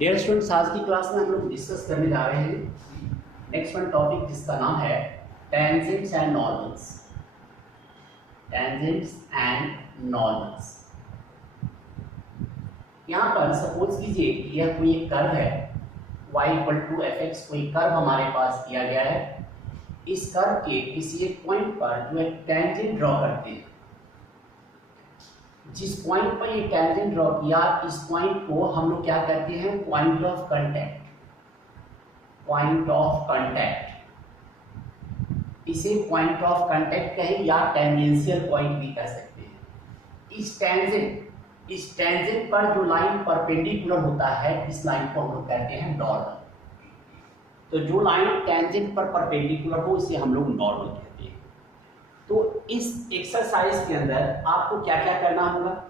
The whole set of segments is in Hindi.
डियर स्टूडेंट्स, आज की क्लास में हम लोग डिस्कस करने जा रहे हैं नेक्स्ट वन टॉपिक जिसका नाम है tangents and normals. Tangents and normals. यहाँ पर सपोज कीजिए कि यह कोई एक कर्व है y = fx, कोई कर्व हमारे पास दिया गया है। इस कर्व के किसी एक पॉइंट पर जो एक टेंजेंट ड्रॉ करते हैं, जिस पॉइंट पर ये टेंजेंट ड्रॉ किया, इस पॉइंट को हम लोग क्या कहते हैं? Point of contact. Point of contact, इसे पॉइंट ऑफ कांटेक्ट कहें या टेंजेंशियल पॉइंट भी कह सकते हैं। इस टेंजेंट पर जो लाइन परपेंडिकुलर होता है, इस लाइन को हम लोग कहते हैं नॉर्मल। तो जो लाइन टेंजेंट पर परपेंडिकुलर हो, इसे हम लोग नॉर्मल कहते हैं। तो इस एक्सरसाइज के अंदर आपको क्या क्या करना होगा?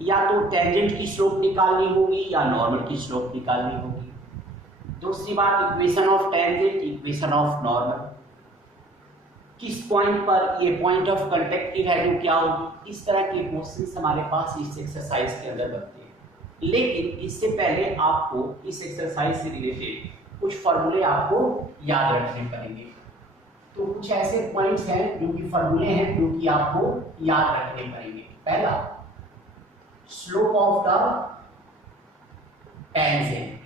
या तो टेंजेंट की स्लोप निकालनी होगी या नॉर्मल की स्लोप निकालनी होगी। दूसरी बात, equation of tangent, equation of normal, किस पॉइंट पर ये पॉइंट ऑफ कांटेक्ट की वैल्यू क्या होगी। इस तरह के क्वेश्चंस हमारे पास इस एक्सरसाइज के अंदर बनते हैं। लेकिन इससे पहले आपको इस एक्सरसाइज से रिलेटेड कुछ फॉर्मूले आपको याद रखने पड़ेंगे। तो कुछ ऐसे पॉइंट्स हैं जो कि फॉर्मूले हैं जो कि आपको याद रखने पड़ेंगे। पहला, स्लोप ऑफ द टेंजेंट।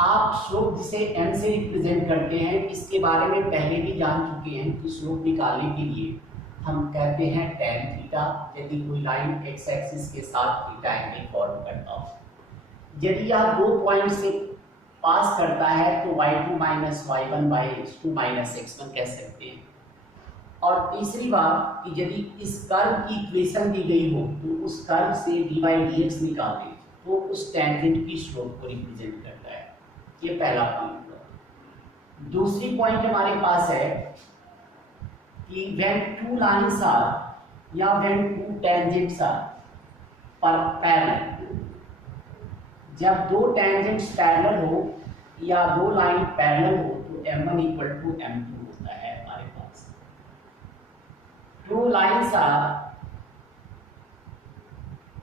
आप स्लोप जिसे m से रिप्रेजेंट करते हैं, इसके बारे में पहले भी जान चुके हैं कि स्लोप निकालने के लिए हम कहते हैं tan थीटा, यदि कोई लाइन x एक्सिस के साथ थीटा एंगल फॉर्म करता हो। यदि यह दो पॉइंट से पास करता है तो y2 - y1 x2 - x1 कह सकते हैं। और तीसरी बात कि यदि इस कर्व की इक्वेशन दी गई हो तो उस कर्व से dy/dx निकालें तो उस टेंजेंट की स्लोप को रिप्रेजेंट करता है। ये पहला पॉइंट है। दूसरी पॉइंट हमारे पास है कि when two lines are या when two tangents are parallel, जब दो टेंजेंट्स पैरेलल हो या दो लाइन पैरेलल हो तो m1 = m2 होता है हमारे पास। टू लाइंस आर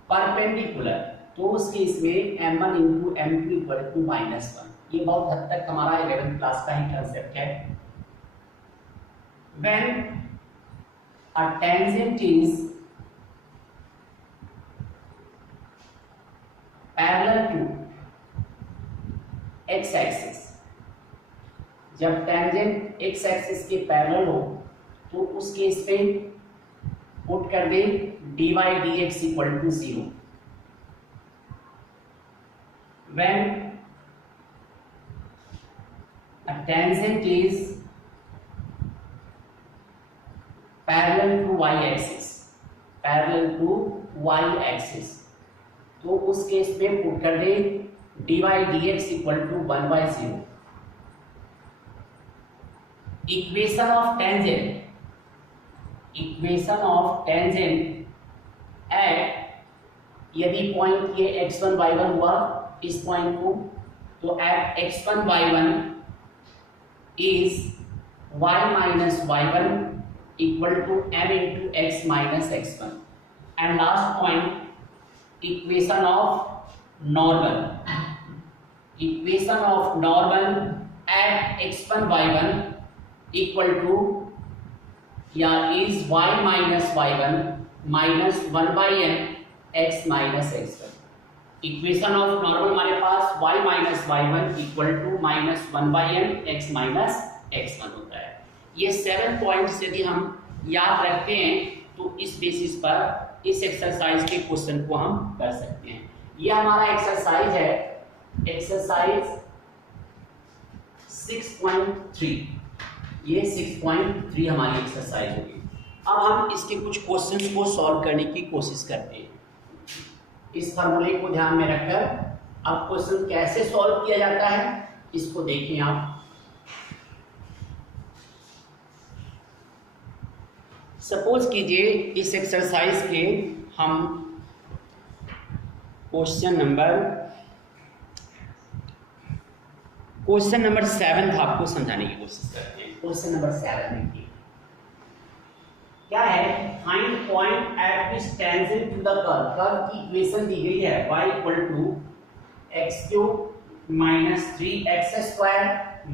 परपेंडिकुलर, तो उस केस में m1 × m2 = -1। ये बहुत हद तक हमारा 11th क्लास का ही कंसेप्ट है। When a tangent is parallel to x axis, जब टेंजेंट x एक्सिस के पैरेलल हो तो उस केस पे पुट कर दे dy/dx = 0। When a tangent is parallel to y axis, तो उस केस में पुट कर दे dy/dx = 1/0। Equation of tangent eight, यदि पॉइंट ये x1 y1 हुआ इस पॉइंट को, तो eight x1 y1 is y - y1 = m × x - x1। and last point, equation of normal at x1 y1 equal to is y - y1 - 1/n x - x1। Equation of normal हमारे पास y - y1 = -1/n x - x1 होता है। ये 7 पॉइंट्स यदि हम याद रखते हैं तो इस बेसिस पर इस एक्सरसाइज के क्वेश्चन को हम कर सकते हैं। ये हमारा एक्सरसाइज है, एक्सरसाइज 6.3। ये 6.3 हमारी एक्सरसाइज होगी। अब हम इसके कुछ क्वेश्चंस को सॉल्व करने की कोशिश करते हैं। इस फार्मूले को ध्यान में रखकर अब क्वेश्चन कैसे सॉल्व किया जाता है इसको देखें आप। सपोज कीजिए इस एक्सरसाइज के हम क्वेश्चन नंबर 7 आपको समझाने की कोशिश करते हैं। क्वेश्चन नंबर 7 देखिए क्या है, find point at which tangent to the curve, curve की इक्वेशन दी गई है y equal to x cube minus 3x square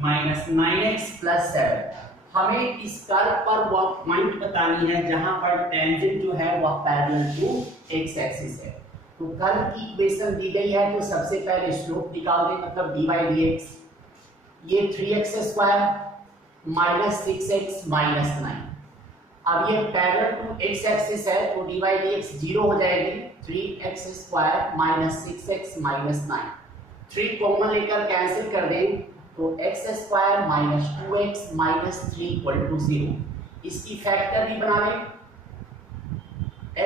minus 9x plus 7। हमें इस कर्व पर वह पॉइंट बतानी है जहां पर टेंजेंट जो है वह पैरेलल टू x एक्सिस है। तो कर्व की इक्वेशन दी गई है, तो सबसे पहले स्लोप निकाल दें, मतलब dy dx, ये 3x square minus 6x minus 9। अब ये पैरेलल टू x एक्सिस है तो dy dx 0 हो जाएगी, 3x square minus 6x minus 9। 3 common लेकर कैंसिल कर दें तो x square minus 2x minus 3 equal to 0। इसकी फैक्टर भी बना लें,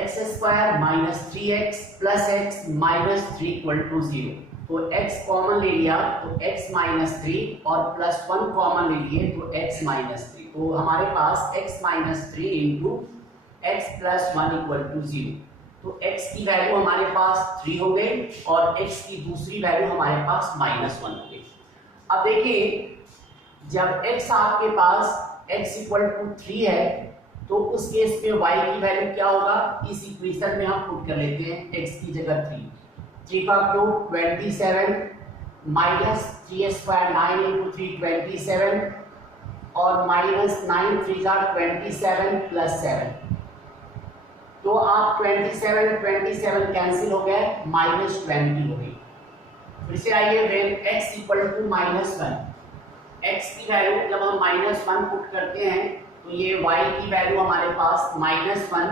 x square minus 3x plus x minus 3 equal to 0। तो x कॉमन ले लिया तो x माइनस 3 और प्लस 1 कॉमन ले लिए तो x माइनस 3। तो हमारे पास x minus 3 into x plus 1 equal to 0। तो x की वैल्यू हमारे पास 3 हो गई और x की दूसरी वैल्यू हमारे पास माइनस 1 हो गई। अब देखिए, जब x आपके पास x इक्वल टू 3 है तो उस केस में y की वैल्यू क्या होगा, इस इक्वेशन में हम पुट कर लेते हैं x की जगह 3 का क्यूब 27 माइनस 3 स्क्वायर 9 इंटू 3 27 और माइनस 9 3 का 27 प्लस 7। तो आप 27 कैंसिल हो गए, माइनस 20 हो गई। फिर से आइए, when x equal to minus 1, x की वैल्यू जब हम माइनस 1 पुट करते हैं तो ये y की वैल्यू हमारे पास माइनस 1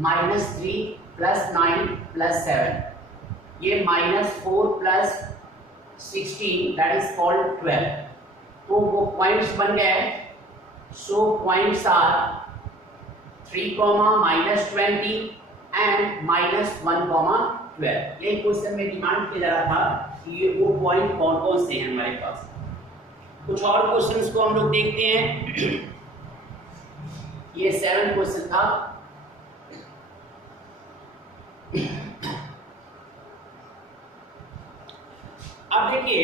माइनस 3 प्लस 9 प्लस 7, ये minus 4 plus 16 that is called 12। तो वो पॉइंट्स बन गए। So points are 3, minus 20 and minus 1, 12। ये क्वेश्चन में डिमांड किया जा रहा था कि ये वो पॉइंट कौन कौन से हैं हमारे पास। कुछ और क्वेश्चंस को हम लोग देखते हैं। ये 7 क्वेश्चन था। अब देखिए,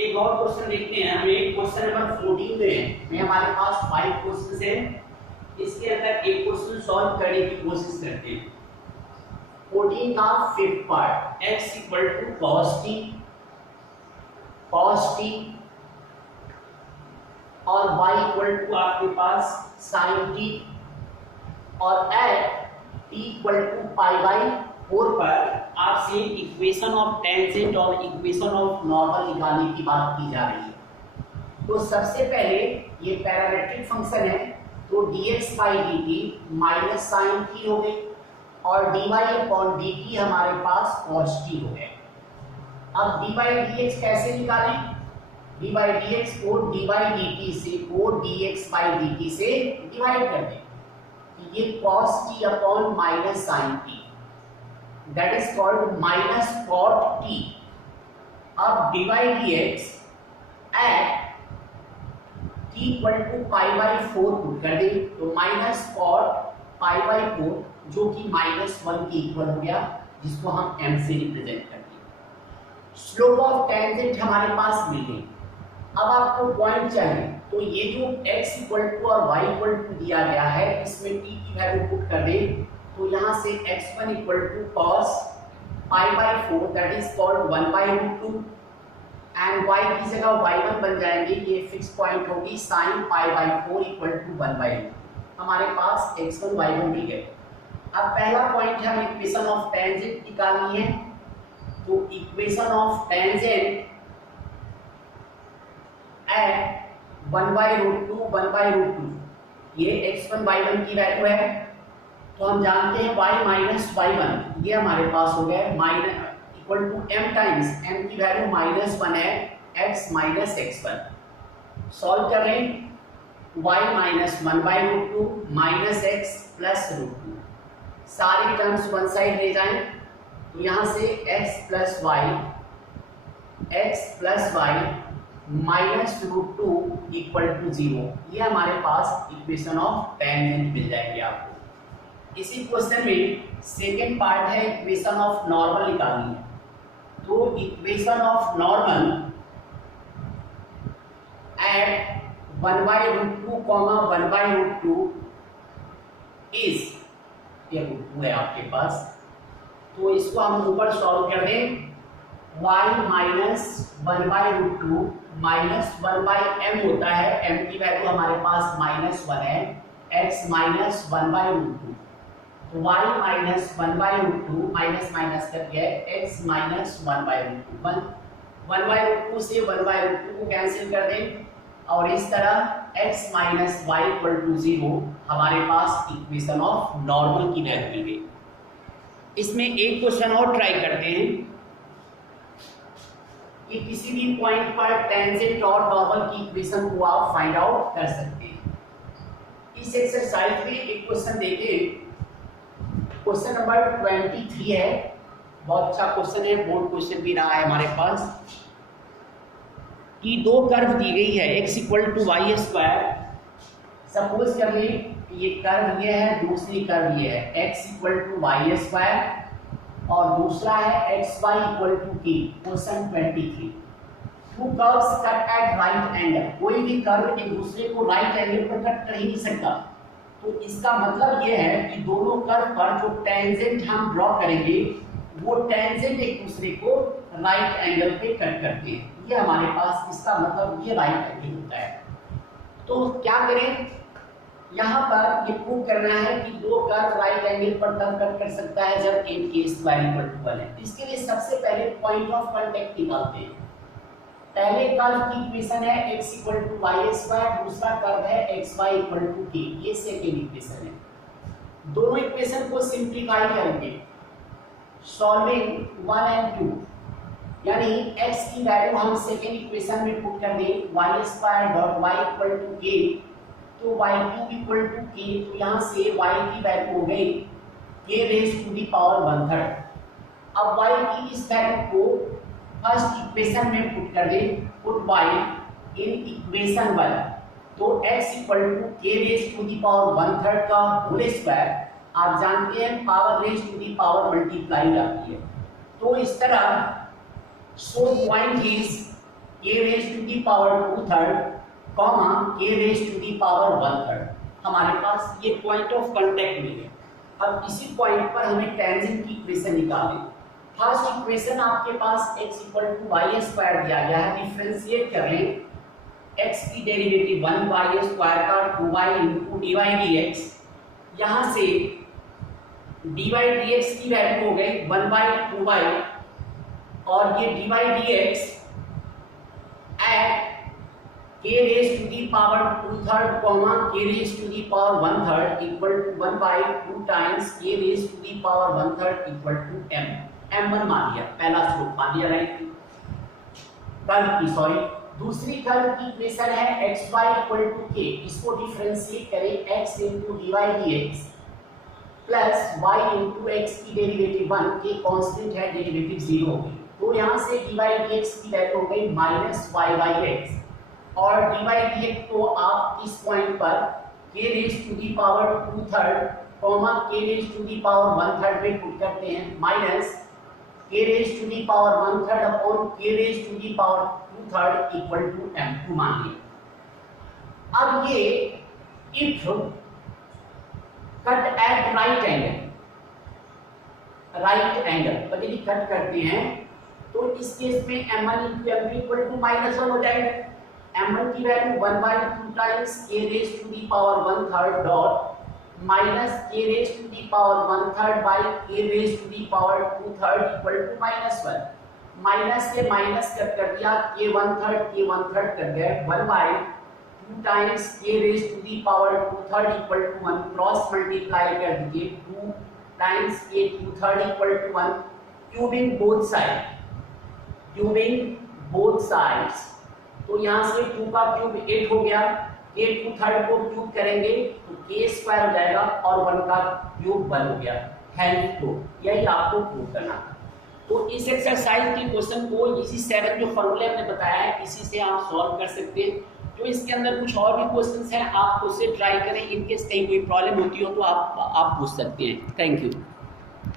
एक और क्वेश्चन देखते हैं। हमें क्वेश्चन नंबर 14 में हमारे पास 5 क्वेश्चंस हैं। इसके अंदर एक क्वेश्चन सॉल्व करने की कोशिश करते हैं। 14 का 5th part, x equal to cos t और y इक्वल टू आपके पास sin t और at t equal to pi by 4 पर आपसे इक्वेशन ऑफ टेंजेंट और इक्वेशन ऑफ नॉर्मल निकालने की बात की जा रही है। तो सबसे पहले ये पैरामेट्रिक फंक्शन है, तो dx by dt minus sine t हो गई और dy अपॉन dt हमारे पास cos t हो गया। अब dy dx कैसे निकालें, dy dx को dy dt से को dx बाई dt से डिवाइड कर दें, ये cos t upon minus sine t that is called minus cot t। अब dy dx at t equal to pi by 4 put कर दें, तो माइनस cot पाई बाई 4 जो कि माइनस 1 के इक्वल हो गया, जिसको हम m से रिप्रेजेंट करते हैं। स्लोप ऑफ टेंजेंट हमारे पास मिल गई। अब आपको पॉइंट चाहिए, तो ये जो x इक्वल टू और y इक्वल टू दिया गया है, इसमें t की वैल्यू पुट कर दें, तो यहाँ से x1 equal to cos pi by 4 that is called 1 by root 2 and y की जगह y1 बन जाएंगे, ये फिक्स पॉइंट होगी sin pi by 4 equal to 1 by root. हमारे पास x1 y1 मिल गए। अब पहला पॉइंट है, हमें इक्वेशन ऑफ टेंजेंट निकालनी है। तो equation of tangent at 1 by root 2 ये x1 y1 की वैल्यू है। तो हम जानते हैं y माइनस y1 ये हमारे पास हो गया minus equal to m times m की वैल्यू माइनस 1 है x माइनस x1। सॉल्व कर रहे हैं, y minus 1 by root 2 minus x plus root 2, सारे टर्म्स वन साइड ले जाएं, तो यहाँ से x plus y minus root 2 equal to 0, ये हमारे पास इक्वेशन ऑफ टेंजेंट मिल जाएगी आपको। इसी क्वेश्चन में सेकेंड पार्ट है, इक्वेशन ऑफ नॉर्मल निकालनी है। तो equation of normal at 1 by root 2 1 by root 2 is, ये रूट 2 है आपके पास, तो इसको हम ऊपर सॉल्व कर दें, y माइनस 1/√2 माइनस 1/m होता है, m की वैल्यू हमारे पास -1 है, x माइनस 1/√2, तो y माइनस 1/√2 माइनस माइनस कर दिया है, x माइनस 1/√2, 1/√2 से 1/√2 को कैंसिल कर दें और इस तरह x minus y equal to 0 हमारे पास इक्वेशन ऑफ नॉर्मल की वैल्यू मिल गई। इसमें एक क्वेश्चन और ट्राई करते हैं कि किसी भी पॉइंट पर टेंजेंट और नॉर्मल की इक्वेशन को आप फाइंड आउट कर सकते हैं। इस एक्सरसाइज में एक क्वेश्चन देखें, क्वेश्चन नंबर 23 है, बहुत अच्छा क्वेश्चन है, बोर्ड क्वेश्चन भी रहा है हमारे पास, कि दो कर्व दी गई है x equal to y square, suppose कर ले ये कर्व ये है, दूसरी कर्व ये है, x equal to y square और दूसरा है xy equal to k। Question 23, two curves cut at right angle, कोई भी कर्व एक दूसरे को राइट एंगल पर कट कर ही नहीं सकता, तो इसका मतलब ये है कि दोनों कर्व पर जो टेंजेंट हम ड्रॉ करेंगे वो टेंजेंट एक दूसरे को राइट एंगल पे कट करते हैं, ये हमारे पास इसका मतलब ये राइट एंगल होता है। तो क्या करें, यहाँ पर ये प्रूव करना है कि दो कर्व राइट एंगल पर तब कट कर सकता है जब एक के स्क्वायर इक्वल टू 1 है। इसके लिए सबसे पहले पॉइंट ऑफ कांटेक्ट निकालते हैं। पहले कर्व की इक्वेशन है x equal to y square, दूसरा कर्व है xy इक्वल टू k, ये सेकेंड इक्वेशन है। दोनों इक्वेशन को सिंप्लीफाई करेंगे, सॉल्विंग 1 एंड 2, यानी x की वैल्यू हम सेकेंड इक्वेशन में पुट कर दें, y square dot y equal to k, तो y³ इक्वल टू k, तो यहाँ से y की वैल्यू हो गई k raise to the power 1/3। अब y की इस वैल्यू को फर्स्ट इक्वेशन में पुट कर दें, पुट y इन इक्वेशन 1, तो x equal to k raise to the power 1/3 का होल स्क्वायर, आप जानते हैं power raise to the power multiply जाती है, तो इस तरह so point is k raised to the power 2/3 comma k raised to the power 1/3, हमारे पास ये पॉइंट ऑफ कांटेक्ट मिले। अब इसी पॉइंट पर हमें टेंजेंट की इक्वेशन निकालनी। फर्स्ट इक्वेशन आपके पास x equal to y square दिया गया है, डिफरेंशिएट कर लें, x की डेरिवेटिव 1y स्क्वायर का 2y इंटू dy dx, यहाँ से dy dx की वैल्यू हो गई 1/2y और ये dy dx at k raise to the power 2/3 comma k raise to the power 1/3 equal to 1/2 times k raise to the power 1/3 equal to m1 मान लिया, पहला स्लोप मान लिया राइट, कर्व की सॉरी। दूसरी कर्व की इक्वेशन है xy इक्वल टू k, इसको डिफरेंशिएट करें, x into dy dx plus y into x की डेरिवेटिव 1, k कांस्टेंट है, डेरिवेटिव 0 हो गई, तो यहाँ से dy dx की वैल्यू हो गई -y/x और dy dx को आप इस पॉइंट पर k raise to the power 2/3 comma k raise to the power 1/3 में पुट करते हैं, minus k raise to the power 1/3 upon k raise to the power 2/3 equal to m2 मान लिया। अब ये if cut at right angle पर यदि कट करते हैं तो इस केस में m1 into m2 equal to -1 हो जाएगा। m1 की value 1/2 times k raise to the power 1/3 dot minus k raise to the power 1/3 by k raise to the power 2/3 equal to -1, minus से माइनस कर दिया, k 1/3 कर गए, 1/2 times k raise to the power 2/3 equal to 1, cross multiply कर दीजिए, 2 times k 2/3 equal to 1, cubing both sides, तो यहाँ से 2 का क्यूब 8 हो गया, k 2/3 को क्यूब करेंगे तो k स्क्वायर हो जाएगा और 1 का क्यूब 1 हो गया, हेल्प तो यही आपको प्रूव करना था। तो इस एक्सरसाइज के क्वेश्चन को इसी 7 जो फॉर्मूले हमने बताया है इसी से आप सॉल्व कर सकते हैं। जो इसके अंदर कुछ और भी क्वेश्चंस हैं आप उससे ट्राई करें, इनकेस कहीं कोई प्रॉब्लम होती हो तो आप पूछ सकते हैं। Thank you.